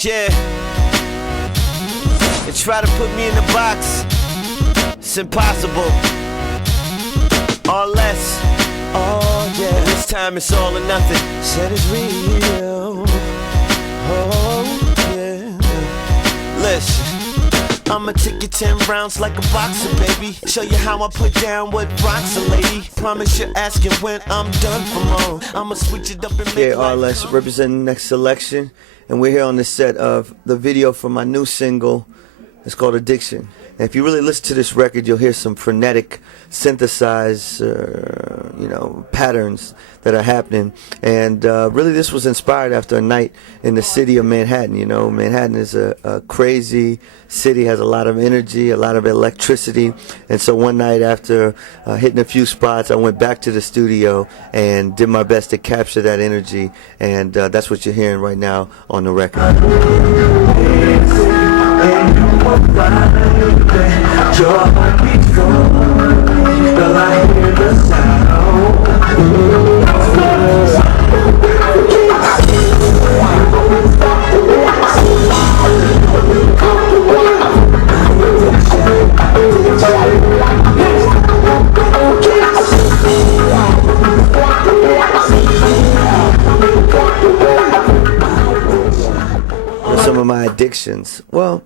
Yeah. And try to put me in the box. It's impossible. Or less. Oh yeah. This time it's all or nothing. Said it's real. Oh yeah. Listen. I'ma take you 10 rounds like a boxer, baby. Show you how I put down what rocks a lady. Promise you're asking when I'm done for more. I'ma switch it up and make it RLS representing Next Selection, and we're here on the set of the video for my new single. It's called Addiction. And if you really listen to this record, you'll hear some frenetic, synthesized, patterns that are happening. And really, this was inspired after a night in the city of Manhattan. You know, Manhattan is a crazy city, has a lot of energy, a lot of electricity. And so one night after hitting a few spots, I went back to the studio and did my best to capture that energy. And that's what you're hearing right now on the record. Your heart beats going, but I hear the sound. Some of my addictions. Well,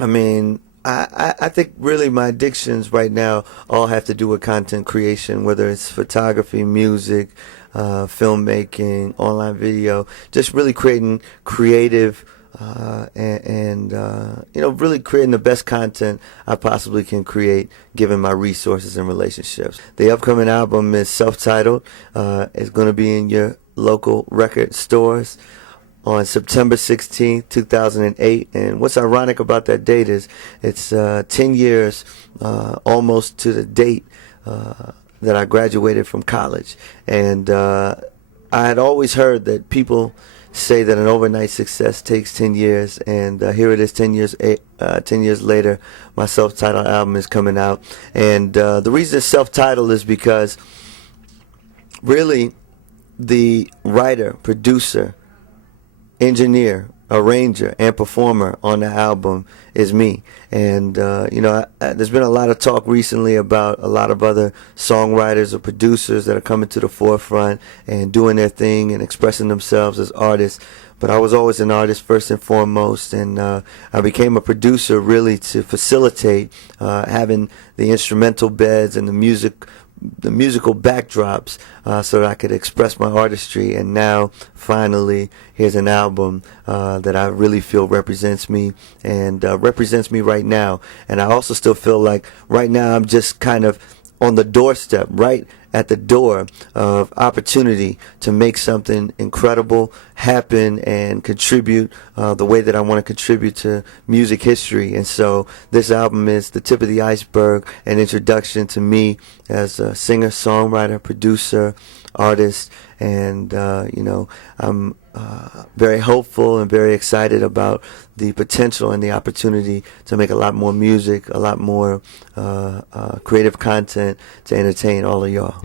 I mean, I think really my addictions right now all have to do with content creation, whether it's photography, music, filmmaking, online video, just really creating creative and really creating the best content I possibly can create given my resources and relationships. The upcoming album is self-titled. It's going to be in your local record stores on September 16th, 2008. And what's ironic about that date is it's 10 years almost to the date that I graduated from college. And I had always heard that people say that an overnight success takes 10 years. And here it is 10 years later, my self-titled album is coming out. And the reason it's self-titled is because really the writer, producer, engineer, arranger, and performer on the album is me. And there's been a lot of talk recently about a lot of other songwriters or producers that are coming to the forefront and doing their thing and expressing themselves as artists. But I was always an artist first and foremost, and I became a producer really to facilitate having the instrumental beds and the musical backdrops so that I could express my artistry. And now finally here's an album that I really feel represents me and represents me right now. And I also still feel like right now I'm just kind of on the doorstep, right at the door of opportunity to make something incredible happen and contribute the way that I want to contribute to music history. And so this album is the tip of the iceberg, an introduction to me as a singer, songwriter, producer, artist. And I'm very hopeful and very excited about the potential and the opportunity to make a lot more music, a lot more creative content to entertain all of y'all.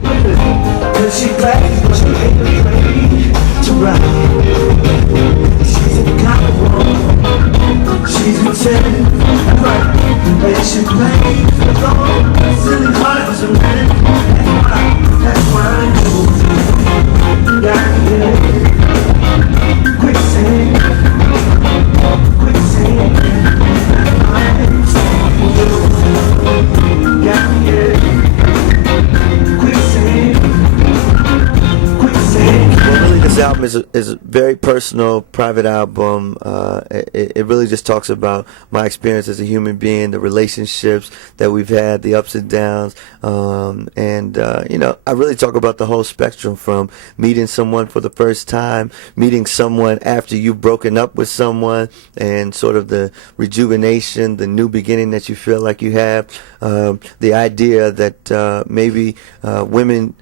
This album is a very personal, private album. It really just talks about my experience as a human being, the relationships that we've had, the ups and downs, I really talk about the whole spectrum, from meeting someone for the first time, meeting someone after you've broken up with someone, and sort of the rejuvenation, the new beginning that you feel like you have, the idea that maybe women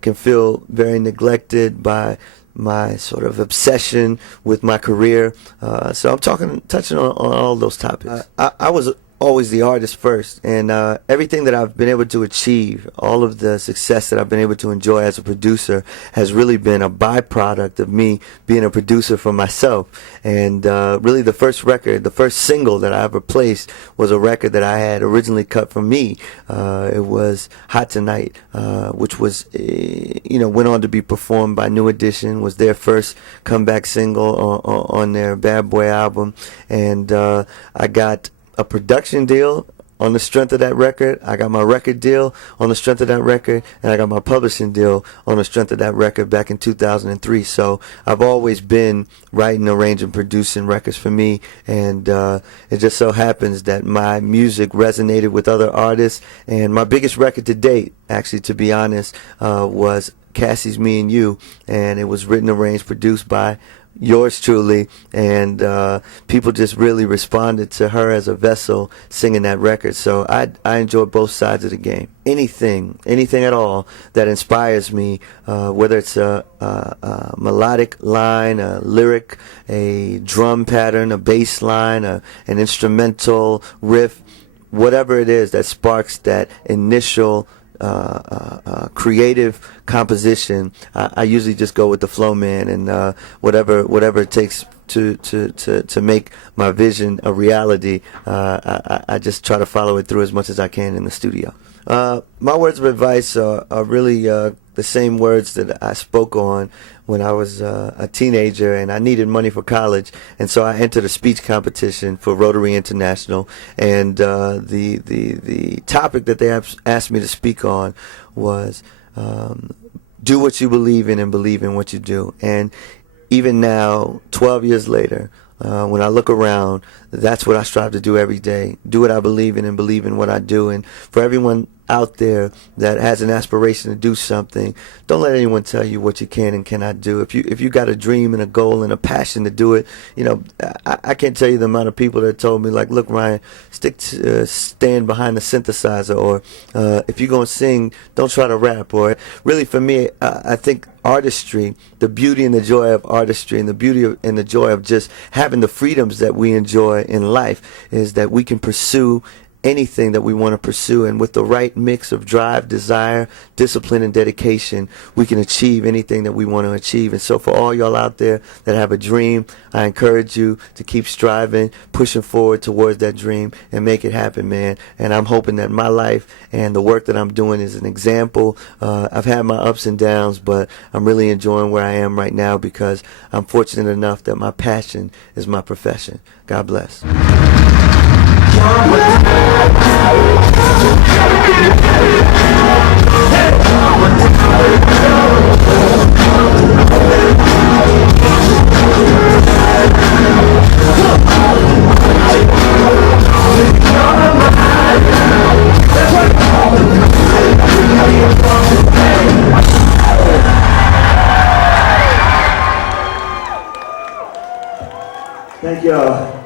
can feel very neglected by my sort of obsession with my career. So I'm touching on all those topics. I was always the artist first, and everything that I've been able to achieve, all of the success that I've been able to enjoy as a producer has really been a byproduct of me being a producer for myself. And really the first record, the first single that I ever placed was a record that I had originally cut for me. It was Hot Tonight, which was, went on to be performed by New Edition, was their first comeback single on their Bad Boy album. And I got a production deal on the strength of that record. I got my record deal on the strength of that record, and I got my publishing deal on the strength of that record back in 2003. So I've always been writing, arranging, producing records for me, and it just so happens that my music resonated with other artists. And my biggest record to date, actually, to be honest, was Cassie's Me and You, and it was written, arranged, produced by yours truly, and people just really responded to her as a vessel singing that record. So I enjoy both sides of the game. Anything at all that inspires me, whether it's a melodic line, a lyric, a drum pattern, a bass line, an instrumental riff, whatever it is that sparks that initial creative composition, I usually just go with the flow, man, and whatever it takes to make my vision a reality, I just try to follow it through as much as I can in the studio. My words of advice are really the same words that I spoke on when I was a teenager and I needed money for college, and so I entered a speech competition for Rotary International, and the topic that they asked me to speak on was do what you believe in and believe in what you do. And even now, 12 years later, when I look around, that's what I strive to do every day. Do what I believe in and believe in what I do. And for everyone out there that has an aspiration to do something, don't let anyone tell you what you can and cannot do. If you got a dream and a goal and a passion to do it, I can't tell you the amount of people that told me, like, look, Ryan, stand behind the synthesizer, or if you're going to sing, don't try to rap. Or really, for me, I think artistry, the beauty and the joy of artistry, and the beauty and the joy of just having the freedoms that we enjoy in life, is that we can pursue anything that we want to pursue, and with the right mix of drive, desire, discipline, and dedication, we can achieve anything that we want to achieve. And so for all y'all out there that have a dream, I encourage you to keep striving, pushing forward towards that dream, and make it happen, man. And I'm hoping that my life and the work that I'm doing is an example. I've had my ups and downs, but I'm really enjoying where I am right now because I'm fortunate enough that my passion is my profession. God bless. Thank y'all.